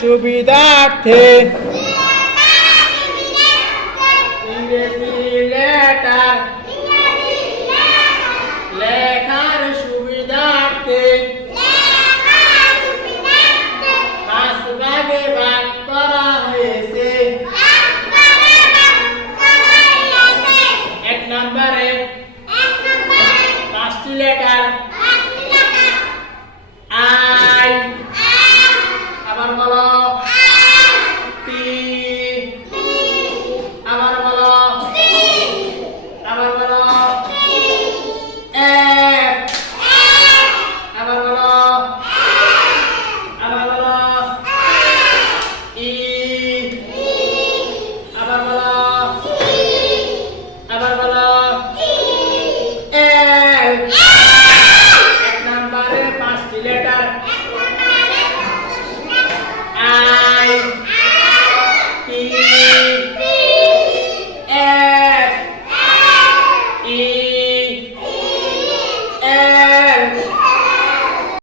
সুবিধার্থে ইংরেজি লেটার লেখার সুবিধার্থে 5 ভাগে ভাগ করা হয়েছে। 1 নম্বরে 5টি লেটার আই, আবার বলো টি, আবার বলো এফ, আবার বলো ই, আবার বলো এল। 1 নম্বরে 5টি লেটার